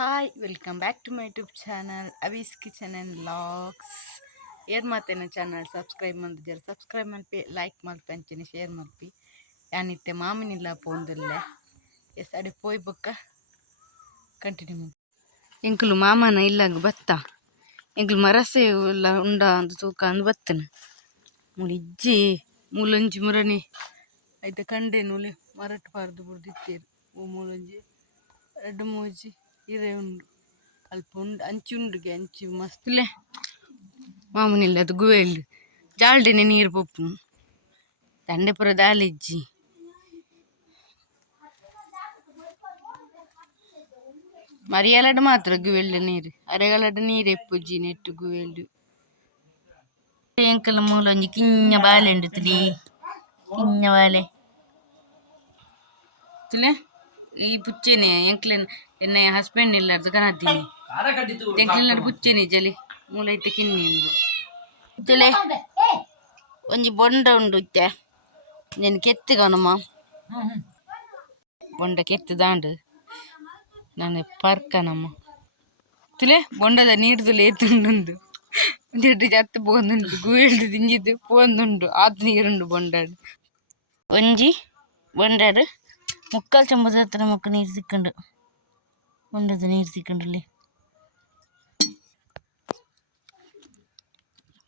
Hi welcome back to my YouTube channel Avis kitchen and logs air మాతైన channel subscribe మంది subscribe మలిపి like మలిపి అంచని share మలిపి యానిత్తే మామిని ఇలా పోందిల్ల yes అడి పోయి బొక్క continue Enkulu మామన ఇల్లాగ బత్త Enkulu మరసే ఇలా ఉండ అందు తూక అందు బత్తను ముడిజ్జి మూలంజి మురని అయితే కండే నూలి మరటి పారదు బుడిద్దారు ఓ మూలంజి రెడ్డు మూజీ ಇದೆ ಉಂಡು ಅಲ್ಪ ಉಂಡು ಅಂಚಿ ಉಂಡುಗೆ ಅಂಚಿ ಮಸ್ತ್ಲೆ ಮಾಮೂನಿಲ್ಲ ಅದು ಗುವೆಲ್ಡು ಜಾಳ್ಡೆನೆ ನೀರು ಪೊಪ್ಪು ದಂಡೆಪುರ ದಾಲಿಜ್ಜಿ ಮರಿಯಲಡ್ ಮಾತ್ರ ಗುವೆಲ್ಡ ನೀರು ಅರೆಗಲಡ್ ನೀರು ಎಪ್ಪುಜ್ಜಿ ನೆಟ್ಟು ಗುವೆಲ್ಡು ಎಂಕಲ ಮೂಲ ಒಂಜಿ ಕಿಂಗ ಬಾಳೆ ಉಂಡುತ್ತಿ ಕಿಂಗ ಬಾಳೆ ಈ ಪುಚ್ಚೇನೆ ಎಂಕ್ಲೆ என்ன என் ஹஸ்பண்ட் இல்ல அதுக்கான தீனி எங்களுக்கு குச்சி நீ ஜலி உங்களை தக்கின் நீ கொஞ்சம் பொண்ட உண்டு வச்சேன் நீ கெத்து காணுமா பொண்ட கெத்து தாண்டு நான் பார்க்கணுமா இத்திலே பொண்டத நீர்தில் ஏற்றுண்டு வந்து சத்து போந்துண்டு குவிழ்ந்து திஞ்சிட்டு போந்துண்டு ஆத்து நீருண்டு பொண்டாடு கொஞ்சி பொண்டாடு முக்கால் சம்பதத்தில் மக்கள் நீர் திக்குண்டு வந்தது நீர் சீக்கிரம்லே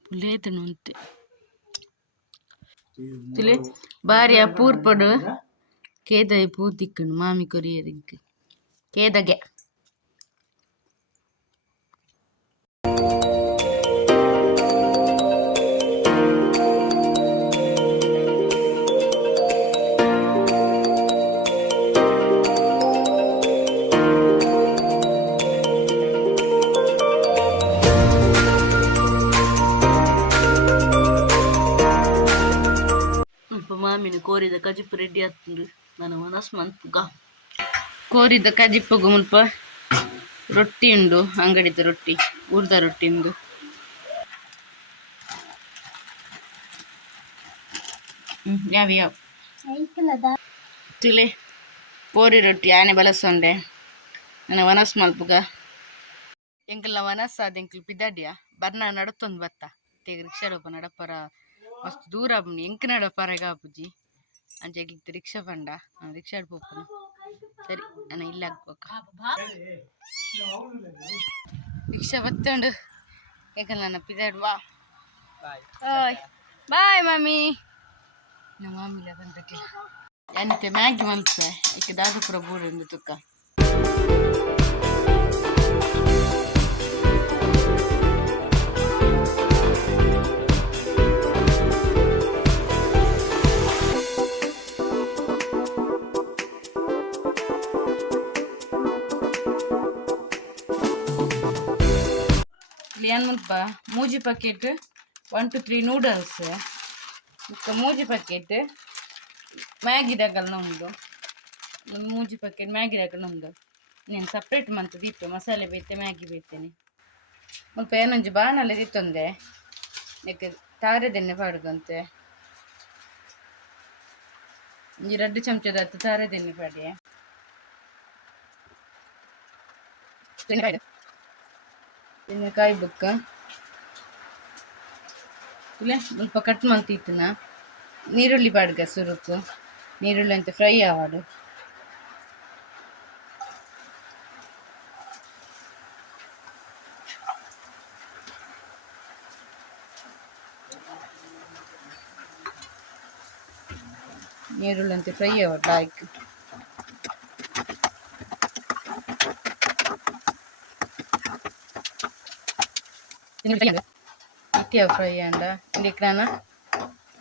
புள்ளேத்தன் வந்துட்டு சொல்லு பாரியா பூர்படு கேதை பூத்திக்கணும் மாமிக்கு ஒரு இருக்கு கேதகை ಕೋರಿದ ಕಜಿಪ್ಪು ರೆಡ್ಡಿ ಆತು ನನ್ನ ಮನಸ್ಸು ಮಂತುಗ ಕೋರಿದ ಕಜಿಪ್ಪುಗು ಮುಲ್ಪ ರೊಟ್ಟಿ ಉಂಡು ಅಂಗಡಿದ ರೊಟ್ಟಿ ಉರ್ದ ರೊಟ್ಟಿ ಉಂಡು ಯಾವ ಯಾವ ತಿಳಿ ಪೋರಿ ರೊಟ್ಟಿ ಆನೆ ಬಳಸೊಂಡೆ ನನ್ನ ಮನಸ್ಸು ಮಲ್ಪುಗ ಎಂಕಲ್ಲ ಮನಸ್ಸಾದ ಎಂಕಲ್ ಬಿದ್ದಾಡ್ಯ ಬರ್ನ ನಡತ್ತೊಂದು ಬತ್ತ ತೆಗೆ ರಿಕ್ಷಾ ಲೋಪ ನಡಪರ ಮಸ್ತ್ ದೂರ ಎಂಕ ನಡಪರ ಈಗ ಬುಜ್ಜಿ அஞ்சே கிக்கு ரிக்ஷா பண்டா நான் ரிக்ஷா எடுப்பு போகணும் சரி நான் இல்லை அக்கு ரிக்ஷா பத்தோண்டு எங்கே நான் பிதா எடுவா ஓய் பாய் மாமி நான் மாமியில் வந்துட்டேன் என்கிட்ட மேகி வந்துட்டேன் இங்கே தாது பிரபு ಮೂರು ಮೂಜಿ packet one two three noodles ಇಕ್ಕ ಮೂಜಿ ಪಕೆಟ್ ಮ್ಯಾಗಿ ದಾಗಲ್ಲ ನಮ್ಮದು ಮೂಜಿ ಪಕೆಟ್ ಮ್ಯಾಗಿ ದಾಗಲ್ಲ ನಮ್ಮದು ನೀನು ಸಪ್ರೇಟ್ ಮಂತು ದಿತ್ತು ಮಸಾಲೆ ಬೇತೆ ಮ್ಯಾಗಿ ಬೇಯ್ತೇನೆ ಮತ್ತು ಏನೊಂದು ಬಾನಲ್ಲಿ ದಿತ್ತೊಂದೆ ನೆಕ್ಕೆ ತಾರೆದೆಣ್ಣೆ ಪಾಡ್ದಂತೆ ಎರಡು ಚಮಚದ ಹತ್ತು ತಾರೆದೆಣ್ಣೆ ಪಾಡಿ ಕಾಯಿ ಬುಕ್ಕ ಇಲ್ಲ ಸ್ವಲ್ಪ ಕಟ್ ನಾ ನೀರುಳ್ಳಿ ಸುರುಕು ನೀರುಳ್ಳಿ ನೀರುಳ್ಳಂತೆ ಫ್ರೈ ಆವಾಡು ನೀರುಳ್ಳಿ ನೀರುಳ್ಳಂತೆ ಫ್ರೈ ಆಗ ಆಯ್ತು பட்டியா ஃப்ரை ஆண்டா இன்றைக்கிறானா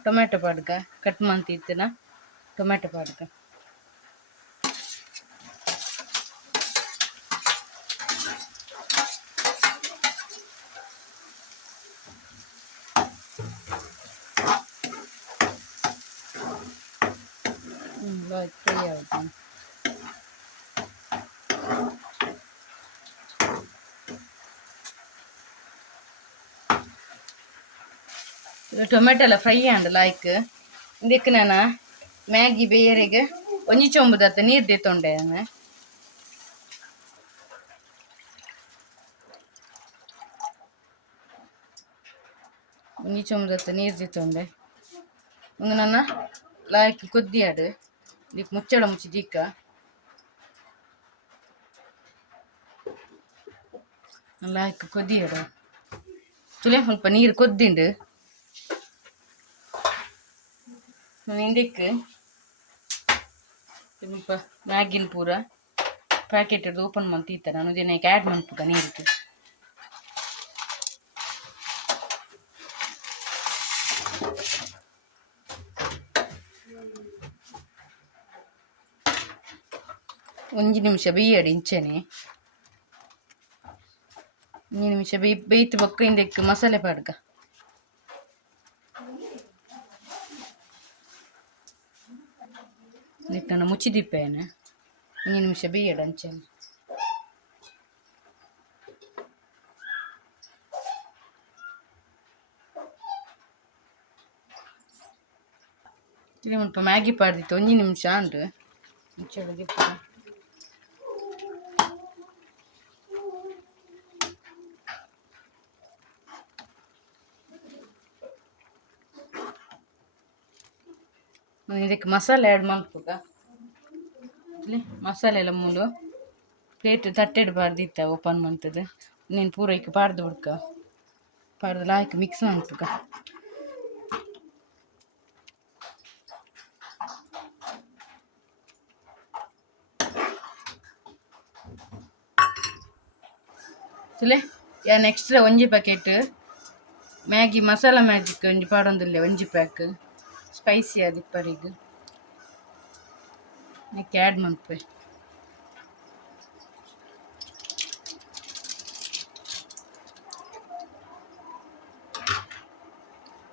டொமேட்டோ பாடுக்கா கட் மான் தீர்த்துனா tomato பாடுக்கா Like, three of <si�> them. ടൊമാറ്റോല fry ആണ് ലൈക്ക് ഇതിക്കുന്ന മാഗി ബേയറിക്ക് ഒഞ്ചിച്ചൊമ്പത് നീർ തീത്തോണ്ടേന്ന് ഒഞ്ചിച്ചൊമ്പത് നീർ തീത്തോണ്ടേ ഒന്ന് ലായക്ക് കൊതിയാട് ഇതിക്ക് മുച്ചട മുച്ച ദീക്ക ലായക്ക് കൊതിയാട് சுலே ஹல்ப நீர் கொத்திண்டு ಹಿಂದಕ್ಕೆ ಸ್ವಲ್ಪ ಮ್ಯಾಗಿನ ಪೂರ ಪ್ಯಾಕೆಟ್ ಇಡ್ದು ಓಪನ್ ಮಾಡಿ ಈ ಥರ ನಾನು ದಿನಕ್ಕೆ ಆ್ಯಡ್ ಮಾಡ್ಬೇಕು ನೀರಿಗೆ ಒಂದು ನಿಮಿಷ ಬೇಯಡಿ ಇಂಚನೆ ಒಂದು ನಿಮಿಷ ಬೇಯ್ ಬೇಯ್ತು ಬಕ್ಕ ಹಿಂದಕ್ಕೆ ಮಸಾಲೆ ಪಾಡ್ಕ ci dipende. Quindi non si vede l'ancella. Quindi non mai che parli, ogni non c'è altro. Non c'è altro che parli. Non è che masala è il manco, eh? ಮೊದಲು ಮಸಾಲೆ ಎಲ್ಲ ಮೂಲು ಪ್ಲೇಟ್ ತಟ್ಟೆಡ್ ಬಾರ್ದಿತ್ತ ಓಪನ್ ಮಾಡ್ತದೆ ನೀನು ಪೂರೈಕೆ ಪಾರ್ದು ಬಿಡ್ಕ ಪಾರ್ದು ಲಾಯ್ಕ ಮಿಕ್ಸ್ ಮಾಡ್ಬೇಕ ஏன் நெக்ஸ்ட்ல ஒஞ்சி பேக்கெட்டு மேகி மசாலா மேஜிக் கொஞ்சம் பாடம் இல்லை ஒஞ்சி பேக்கு ஸ்பைசி அது இப்போ இருக்குது ಎರಡು ಮಂತ್ವೆ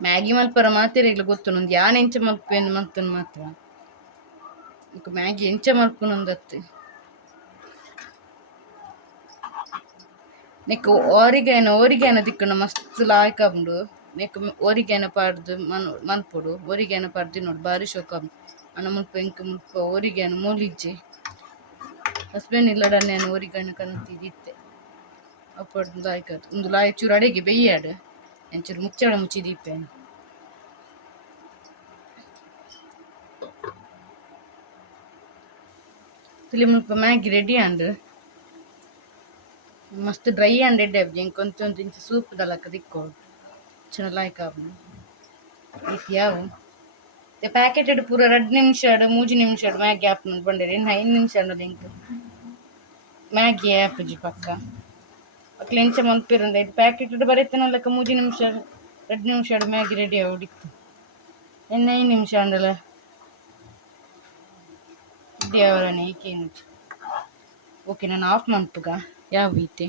ಮ್ಯಾಗಿ ಮಲ್ಪರ ಮಾತ್ರ ಇಲ್ಲ ಗೊತ್ತು ನಂದು ಯಾನ್ ಎಂಚ ಮಲ್ಪ ಮಾತ್ರ ಮ್ಯಾಗಿ ಎಂಚ ಮಲ್ಪ ನಂದತ್ತೆ ನೆಕ್ ಓರಿಗೆ ಏನೋ ಓರಿಗೆ ಮಸ್ತ್ ಲಾಯ್ಕ ನೆಕ್ ಓರಿಗೆ ಏನೋ ಪಾಡ್ದು ಮನ್ ಮನ್ಪೋಡು ಓರಿಗೆ ಏನೋ ಪಾಡ್ದು ನೋಡು ಬಾರಿ ಶೋಕ అనమల్ పెంక ఓరిగాను మోలిజ్జే హస్బెండ్ ఇల్ల నేను ఓరిగాను కంతిదితే అప్పుడు దాయికత్ ఉందు లాయ చూరు అడిగి బెయ్యాడు నేను చూరు ముచ్చాడ ముచ్చి దీపాను తిలిమల్ప మ్యాగీ రెడీ అండు మస్త్ డ్రై అండ్ రెడీ అవి ఇంకొంచెం దించి సూప్ దలక దిక్కో చిన్న లాయక్ అవును ఇది యావు ప్యాకెటెడ్ పూర రెండు నిమిషాడు మూజు నిమిషాడు మ్యాగ్ గ్యాప్ పండేది నైన్ నిమిషాడు లింక్ మ్యాగ్ గ్యాప్ జి పక్క అట్లా ఇంచ మంపిరుంది అయితే ప్యాకెటెడ్ బరెత్తిన లెక్క మూజు నిమిషాడు రెండు నిమిషాడు మ్యాగ్ రెడీ అవుడి నేను నైన్ నిమిషాడు రెడీ అవ్వాలని ఓకే నేను హాఫ్ మంత్గా యా వీతే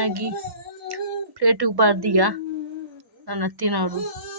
ಾಗಿ ಪ್ಲೇಟಿಗೆ ಬಾರ್ದೀಗ ನನ್ನ ಅತ್ತಿನವರು